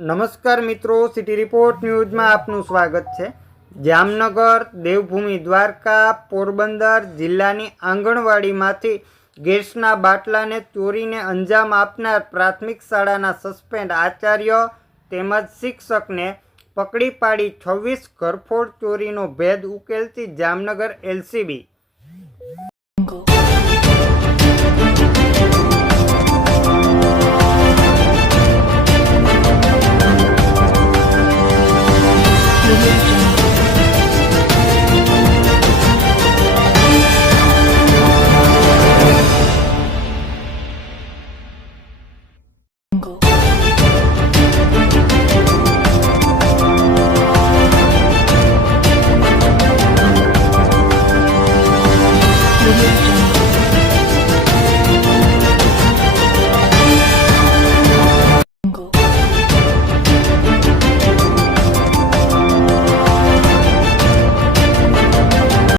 નમસ્કાર મિત્રો, city report ન્યૂઝમાં આપનું સ્વાગત છે। જામનગર, દેવભૂમિ દ્વારકા, પોરબંદર જિલ્લાની આંગણવાડીમાંથી ગેસના બાટલાને ચોરીને અંજામ આપનાર પ્રાથમિક શાળાના સસ્પેન્ડ આચાર્ય તેમજ શિક્ષકને પકડી પાડી 26 ઘરફોડ ચોરીનો ભેદ ઉકેલતી જામનગર એલસીબી।